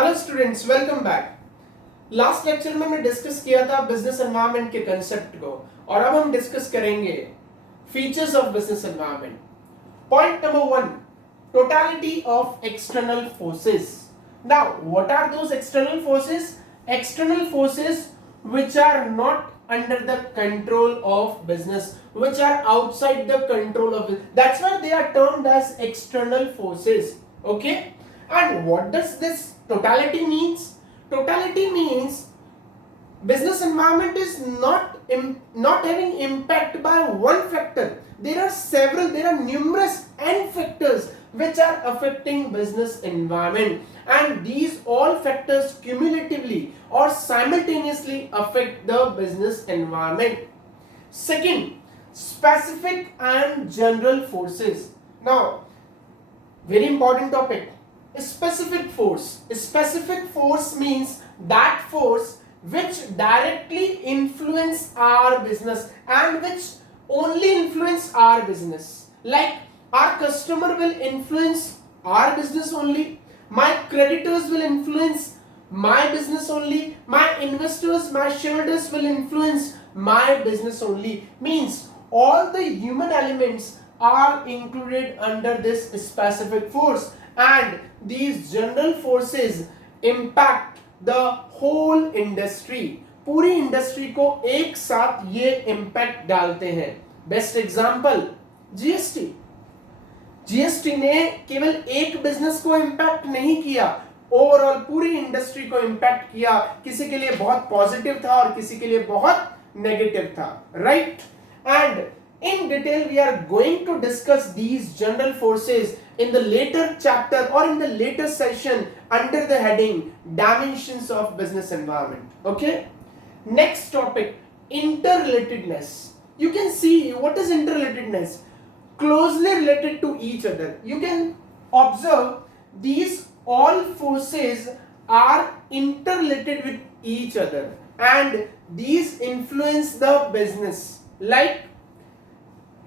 Hello students, welcome back. Last lecture में मैं discuss किया था बिजनेस एनवायरनमेंट के कंसेप्ट को और अब हम डिस्कस करेंगे features of business environment. Point number 1, totality of external forces. Now what are those external forces? External forces which are not under the control of business, which are outside the control of business. That's why they are termed as external forces. Okay, and what does this totality means? Totality means business environment is not having impact by one factor. There are numerous n factors which are affecting business environment, and these all factors cumulatively or simultaneously affect the business environment. Second, specific and general forces. Now, very important topic. Specific force means that force which directly influence our business and which only influence our business. Like our customer will influence our business only, my creditors will influence my business only, my investors, my shareholders will influence my business only. Means all the human elements are included under this specific force, and these general forces impact the whole industry. पूरी industry को एक साथ ये impact डालते हैं. Best example GST. GST ने केवल एक बिजनेस को इम्पैक्ट नहीं किया, ओवरऑल पूरी इंडस्ट्री को इम्पैक्ट किया. किसी के लिए बहुत पॉजिटिव था और किसी के लिए बहुत नेगेटिव था, right? And in detail we are going to discuss these general forces in the later chapter or in the later session under the heading dimensions of business environment. Okay, next topic, interrelatedness. You can see what is interrelatedness. Closely related to each other. You can observe these all forces are interrelated with each other and these influence the business. Like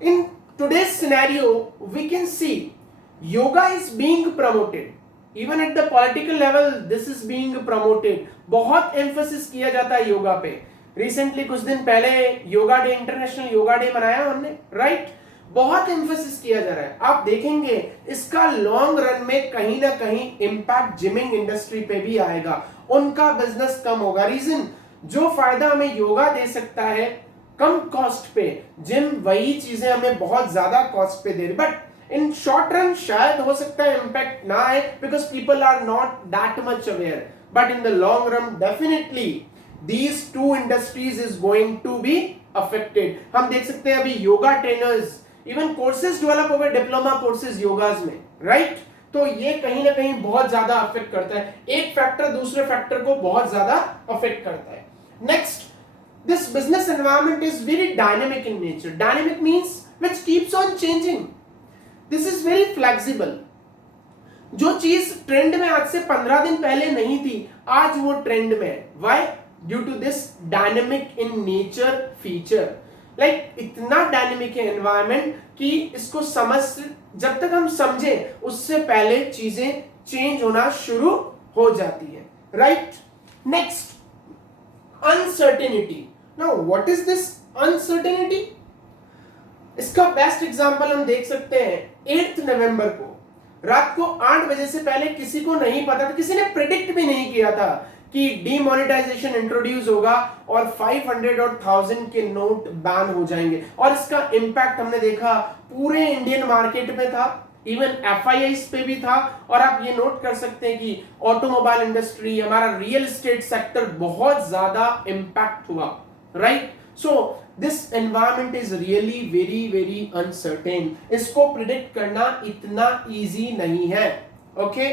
in today's scenario, we can see yoga is being promoted. Even at the political level, this is being promoted. बहुत emphasis किया जाता है योगा पे. Recently कुछ दिन पहले yoga day, international yoga day मनाया हमने, राइट? बहुत emphasis किया जा रहा है. आप देखेंगे इसका लॉन्ग रन में कहीं ना कहीं इम्पैक्ट जिमिंग इंडस्ट्री पे भी आएगा. उनका बिजनेस कम होगा. रीजन, जो फायदा हमें योगा दे सकता है कम कॉस्ट पे, जिम वही चीजें हमें बहुत ज्यादा कॉस्ट पे दे रही. बट इन शॉर्ट रन शायद हो सकता है इंपैक्ट ना आए because people are not that much aware. But in the long run definitely these two industries is going to be affected. हम देख सकते हैं अभी yoga trainers, even courses develop हो गए, डिप्लोमा कोर्सेज योगाज में, राइट? तो ये कहीं ना कहीं बहुत ज्यादा अफेक्ट करता है. एक फैक्टर दूसरे फैक्टर को बहुत ज्यादा अफेक्ट करता है. Next, this business environment is very dynamic in nature. Dynamic means which keeps on changing. This is very flexible. जो चीज ट्रेंड में आज से 15 दिन पहले नहीं थी, आज वो ट्रेंड में है. Why? Due to this dynamic in nature feature. Like इतना डायनेमिक है एनवायरमेंट कि इसको जब तक हम समझे उससे पहले चीजें चेंज होना शुरू हो जाती है, right? Next, uncertainty. Now what is this uncertainty? इसका बेस्ट एग्जांपल हम देख सकते हैं 8 नवंबर को रात को 8 बजे से पहले किसी को नहीं पता था, किसी ने प्रेडिक्ट भी नहीं किया था कि डीमोनेटाइजेशन इंट्रोड्यूस होगा और 500 और 1000 के नोट बैन हो जाएंगे. और इसका इंपैक्ट हमने देखा पूरे इंडियन मार्केट में था, इवन एफआईआईस पे भी था. और आप ये नोट कर सकते हैं कि ऑटोमोबाइल इंडस्ट्री, हमारा रियल एस्टेट सेक्टर बहुत ज्यादा इंपैक्ट हुआ, right? So this environment is really very very uncertain. इसको प्रिडिक्ट करना इतना इजी नहीं है. Okay,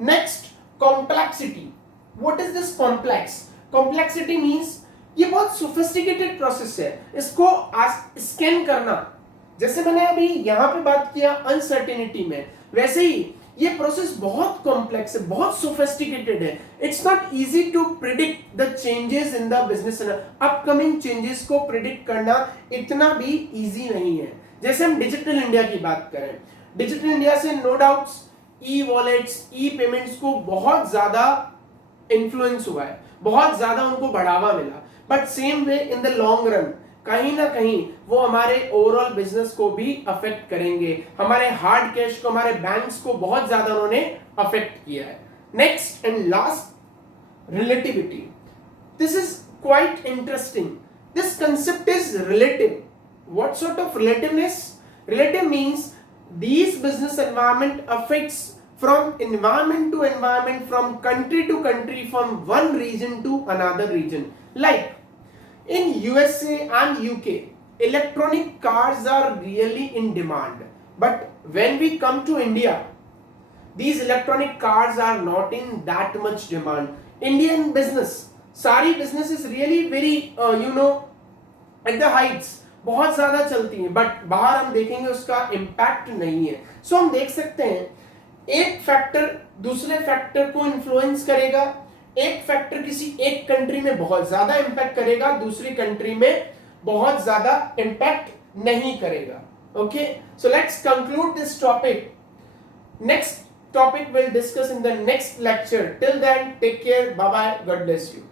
next, complexity. What is this complex? Complexity means ये बहुत सोफिस्टिकेटेड प्रोसेस है. इसको स्कैन करना, जैसे मैंने अभी यहां पे बात किया अनसर्टेनिटी में, वैसे ही ये प्रोसेस बहुत कॉम्प्लेक्स है, बहुत सोफिस्टिकेटेड है. It's not easy to predict the changes in the business. Upcoming changes को प्रिडिक्ट करना इतना भी इजी नहीं है. जैसे हम डिजिटल इंडिया की बात करें, डिजिटल इंडिया से नो डाउट्स ई वॉलेट्स, ई पेमेंट्स को बहुत ज्यादा इन्फ्लुएंस हुआ है, बहुत ज्यादा उनको बढ़ावा मिला, but same way in the long run कहीं ना कहीं वो हमारे ओवरऑल बिजनेस को भी अफेक्ट करेंगे, हमारे हार्ड कैश को, हमारे बैंक्स को बहुत ज्यादा उन्होंने अफेक्ट किया है. Next and last, relativity. This is quite interesting. This concept is relative. What sort of relativeness? Relative means these business environment affects from environment to environment, from country to country, from one region to another region. Like in USA and UK, electronic cars are really in demand. But when we come to India, these electronic cars are not in that much demand. Indian business, सारी business is really very at the heights, बहुत ज्यादा चलती हैं, but बाहर हम देखेंगे उसका impact नहीं है. सो हम देख सकते हैं एक फैक्टर दूसरे फैक्टर को इन्फ्लुएंस करेगा, एक फैक्टर किसी एक कंट्री में बहुत ज्यादा इम्पैक्ट करेगा, दूसरी कंट्री में बहुत ज्यादा इम्पैक्ट नहीं करेगा. Okay, so let's conclude this topic. Next topic we'll discuss in the next lecture. Till then, take care. Bye bye. God bless you.